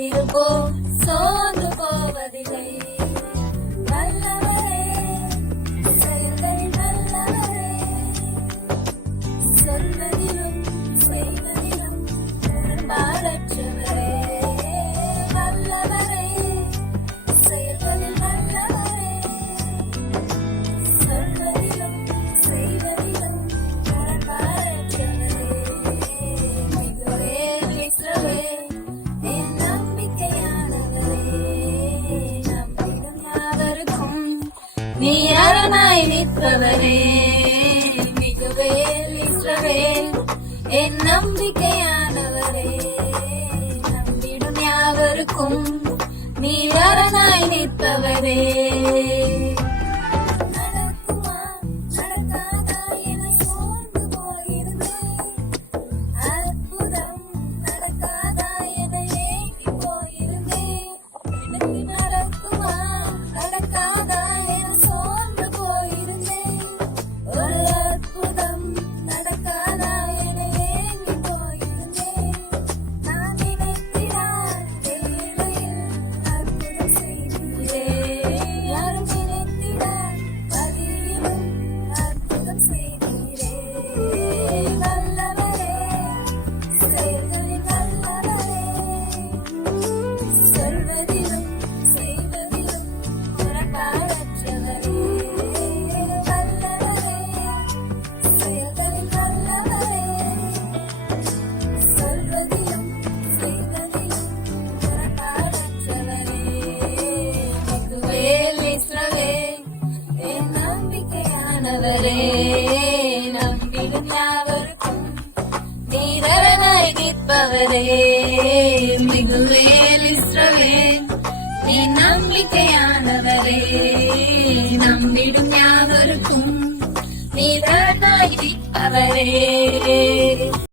திருப்போம் சோர்ந்து போவதில்லை. நல்லவரே, செயல்களில் நல்லவரே, சொல்வதிலும் செய்வதிலும் முரண்பாடற்றவரே. நல்லவரே, செயல்களில் நல்லவரே, சொல்வதிலும் செய்வதிலும் முரண்பாடற்றவரே. மிகுவே இஸ்ரவேல் என் நம்பிக்கையானவரே, நம்பிடும் யாவருக்கும் நீர் அரணாய் நிற்பவரே. மிகுவே இஸ்ரவேல் என் நம்பிக்கையானவரே, நம்பிடும் யாவருக்கும் நீர் அரணாய் நிற்பவரே. நடக்குமா நடக்காதா என சோர்ந்து போயிருந்தேன். அற்புதம் நடக்காதா என ஏங்கி போயிருந்தேன். நடக்குமா நடக்காதா என சோர்ந்து போயிருந்தேன். ஒரு அற்புதம் நடக்காதா என ஏங்கி போயிருந்தேன். நான் நினைக்கிறார் வேளையில் அற்புதம் செய்தீரே. யாரும் நினைக்கிறார் பதிலும் அற்புதம் செய்தீரே. நல்லவரே, செயல்களில் நல்லவரே, சொல்வதிலும் செய்வதிலும் முரண்பாடற்றவரே. நல்லவரே, செயல்களில் நல்லவரே, சொல்வதிலும் செய்வதிலும் முரண்பாடற்றவரே. மிகுவேல் இஸ்ரவேல் என் நம்பிக்கையானவரே, நம்பிடும் யாவருக்கும் நீர் அரணாய் நிற்பவரே. மிகுவேல் இஸ்ரவேல் என் நம்பிக்கையானவரே, நம்பிடும் யாவருக்கும் நீர் அரணாய் நிற்பவரே.